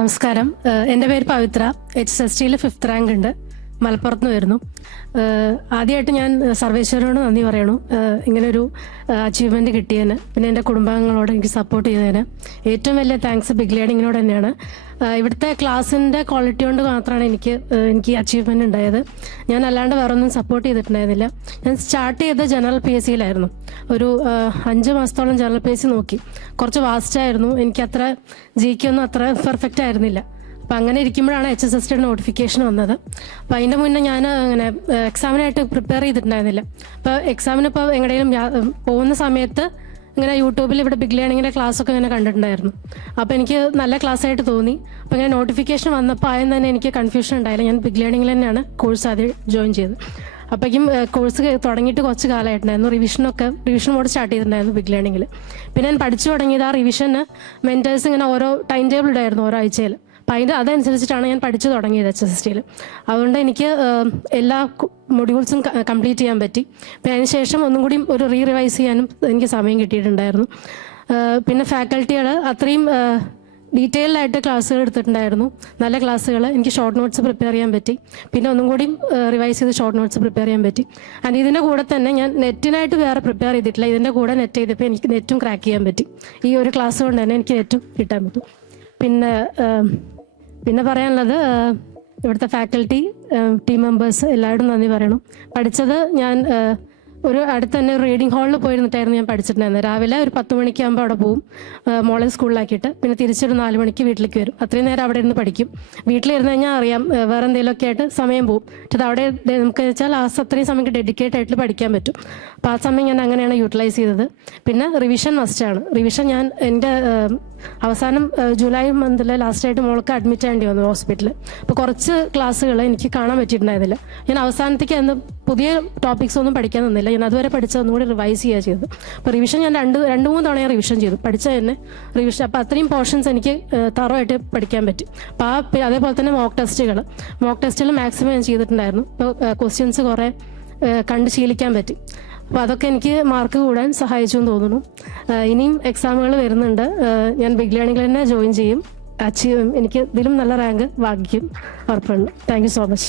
നമസ്കാരം. എൻ്റെ പേര് പവിത്ര. HSST-യിൽ 5th റാങ്ക് ഉണ്ട്. മലപ്പുറത്ത് നിന്ന് വരുന്നു. ആദ്യമായിട്ട് ഞാൻ സർവേശ്വരനോട് നന്ദി പറയണു, ഇങ്ങനൊരു അച്ചീവ്മെൻറ്റ് കിട്ടിയതിന്. പിന്നെ എൻ്റെ കുടുംബാംഗങ്ങളോട് എനിക്ക് സപ്പോർട്ട് ചെയ്തതിന് ഏറ്റവും വലിയ താങ്ക്സ് ബിഗ് ലേണിങ്ങിനോട് തന്നെയാണ്. ഇവിടുത്തെ ക്ലാസ്സിൻ്റെ ക്വാളിറ്റി കൊണ്ട് മാത്രമാണ് എനിക്ക് അച്ചീവ്മെൻറ്റ് ഉണ്ടായത്. ഞാൻ അല്ലാണ്ട് വേറെ ഒന്നും സപ്പോർട്ട് ചെയ്തിട്ടുണ്ടായിരുന്നില്ല. ഞാൻ സ്റ്റാർട്ട് ചെയ്തത് ജനറൽ PSC-യിലായിരുന്നു. ഒരു 5 മാസത്തോളം ജനറൽ PSC നോക്കി. കുറച്ച് വാസ്റ്റായിരുന്നു. എനിക്ക് അത്ര ഒന്നും അത്ര പെർഫെക്റ്റ് ആയിരുന്നില്ല. അപ്പം അങ്ങനെ ഇരിക്കുമ്പോഴാണ് HSST നോട്ടിഫിക്കേഷൻ വന്നത്. അപ്പം അതിൻ്റെ മുന്നേ ഞാൻ അങ്ങനെ എക്സാമിനായിട്ട് പ്രിപ്പയർ ചെയ്തിട്ടുണ്ടായിരുന്നില്ല. അപ്പോൾ എക്സാമിനിപ്പോൾ എങ്ങടെയും പോകുന്ന സമയത്ത് ഇങ്ങനെ യൂട്യൂബിൽ ഇവിടെ ബിഗ് ലേണിങ്ങിൻ്റെ ക്ലാസ്സൊക്കെ ഇങ്ങനെ കണ്ടിട്ടുണ്ടായിരുന്നു. അപ്പോൾ എനിക്ക് നല്ല ക്ലാസ്സായിട്ട് തോന്നി. അപ്പോൾ ഇങ്ങനെ നോട്ടിഫിക്കേഷൻ വന്നപ്പോൾ ആദ്യം തന്നെ എനിക്ക് കൺഫ്യൂഷൻ ഉണ്ടായില്ല. ഞാൻ ബിഗ് ലേണിങ്ങിൽ തന്നെയാണ് കോഴ്സ് ആദ്യം ജോയിൻ ചെയ്തത്. അപ്പോഴേക്കും കോഴ്സ് തുടങ്ങിയിട്ട് കുറച്ച് കാലമായിട്ടുണ്ടായിരുന്നു. റിവിഷൻ മോഡ് സ്റ്റാർട്ട് ചെയ്തിട്ടുണ്ടായിരുന്നു ബിഗ് ലേണിങ്ങിൽ. പിന്നെ ഞാൻ പഠിച്ചു തുടങ്ങിയത് ആ റിവിഷന് മെൻറ്റേഴ്സ് ഇങ്ങനെ ഓരോ ടൈം ടേബിൾ ഇടായിരുന്നു ഓരോ ആഴ്ചയിൽ. അപ്പം അതനുസരിച്ചിട്ടാണ് ഞാൻ പഠിച്ചു തുടങ്ങിയത് HSST-യിൽ. അതുകൊണ്ട് എനിക്ക് എല്ലാ മൊഡ്യൂൾസും കംപ്ലീറ്റ് ചെയ്യാൻ പറ്റി. പിന്നെ അതിന് ശേഷം ഒന്നും കൂടി ഒരു റിവൈസ് ചെയ്യാനും എനിക്ക് സമയം കിട്ടിയിട്ടുണ്ടായിരുന്നു. പിന്നെ ഫാക്കൽറ്റികൾ അത്രയും ഡീറ്റെയിൽഡായിട്ട് ക്ലാസ്സുകൾ എടുത്തിട്ടുണ്ടായിരുന്നു. നല്ല ക്ലാസ്സുകൾ. എനിക്ക് ഷോർട്ട് നോട്ട്സ് പ്രിപ്പയർ ചെയ്യാൻ പറ്റി. പിന്നെ ഒന്നും കൂടി റിവൈസ് ചെയ്ത് ഷോർട്ട് നോട്ട്സ് പ്രിപ്പയർ ചെയ്യാൻ പറ്റി. ആൻഡ് ഇതിൻ്റെ കൂടെ തന്നെ ഞാൻ നെറ്റിനായിട്ട് വേറെ പ്രിപ്പയർ ചെയ്തിട്ടില്ല. ഇതിൻ്റെ കൂടെ നെറ്റ് ചെയ്തപ്പോൾ എനിക്ക് നെറ്റും ക്രാക്ക് ചെയ്യാൻ പറ്റി. ഈ ഒരു ക്ലാസ് കൊണ്ട് തന്നെ എനിക്ക് നെറ്റും കിട്ടാൻ പറ്റും. പിന്നെ പറയാനുള്ളത്, ഇവിടുത്തെ ഫാക്കൽറ്റി, ടീം മെമ്പേഴ്സ് എല്ലാവരും നന്ദി പറയണം. പഠിച്ചത് ഞാൻ അടുത്ത് തന്നെ റീഡിംഗ് ഹാളിൽ പോയിരുന്നിട്ടായിരുന്നു ഞാൻ പഠിച്ചിട്ടുണ്ടായിരുന്നത്. രാവിലെ ഒരു 10 മണിക്കാകുമ്പോൾ അവിടെ പോവും, മോളെ സ്കൂളിലാക്കിയിട്ട്. പിന്നെ തിരിച്ചൊരു 4 മണിക്ക് വീട്ടിലേക്ക് വരും. അത്രയും നേരം അവിടെ ഇരുന്ന് പഠിക്കും. വീട്ടിലിരുന്ന് കഴിഞ്ഞാൽ അറിയാം വേറെ എന്തെങ്കിലുമൊക്കെ ആയിട്ട് സമയം പോവും. പക്ഷേ അവിടെ നമുക്ക് വെച്ചാൽ അത്രയും സമയം ഡെഡിക്കേറ്റ് ആയിട്ട് പഠിക്കാൻ പറ്റും. അപ്പോൾ ആ സമയം ഞാൻ അങ്ങനെയാണ് യൂട്ടിലൈസ് ചെയ്തത്. പിന്നെ റിവിഷൻ മസ്റ്റാണ്. റിവിഷൻ ഞാൻ എൻ്റെ അവസാനം ജൂലൈ മന്തിൽ ലാസ്റ്റായിട്ട് മോൾക്ക് അഡ്മിറ്റ് ആവേണ്ടി വന്നു ഹോസ്പിറ്റലിൽ. അപ്പോൾ കുറച്ച് ക്ലാസ്സുകൾ എനിക്ക് കാണാൻ പറ്റിയിട്ടുണ്ടായിരുന്നില്ല. ഞാൻ അവസാനത്തേക്ക് പുതിയ ടോപ്പിക്സ് ഒന്നും പഠിക്കാൻ നിന്നില്ല. ഞാൻ അതുവരെ പഠിച്ചതൊന്നും കൂടി റിവൈസ് ചെയ്യുക ചെയ്തത്. അപ്പോൾ റിവിഷൻ ഞാൻ 2-3 തവണ ഞാൻ റിവിഷൻ ചെയ്തു. പഠിച്ച തന്നെ റിവിഷൻ. അപ്പോൾ അത്രയും പോർഷൻസ് എനിക്ക് തറവായിട്ട് പഠിക്കാൻ പറ്റി. അപ്പോൾ അതേപോലെ തന്നെ മോക്ക് ടെസ്റ്റുകൾ മാക്സിമം ഞാൻ ചെയ്തിട്ടുണ്ടായിരുന്നു. ഇപ്പോൾ ക്വസ്റ്റ്യൻസ് കുറേ കണ്ട് ശീലിക്കാൻ പറ്റി. അപ്പോൾ അതൊക്കെ എനിക്ക് മാർക്ക് കൂടാൻ സഹായിച്ചു എന്ന് തോന്നുന്നു. ഇനിയും എക്സാമുകൾ വരുന്നുണ്ട്. ഞാൻ ബിഗ് ലേണിങ്ങിൽ തന്നെ ജോയിൻ ചെയ്യും. എനിക്ക് ഇതിലും നല്ല റാങ്ക് വാങ്ങിക്കും, ഉറപ്പുണ്ട്. Thank you so much.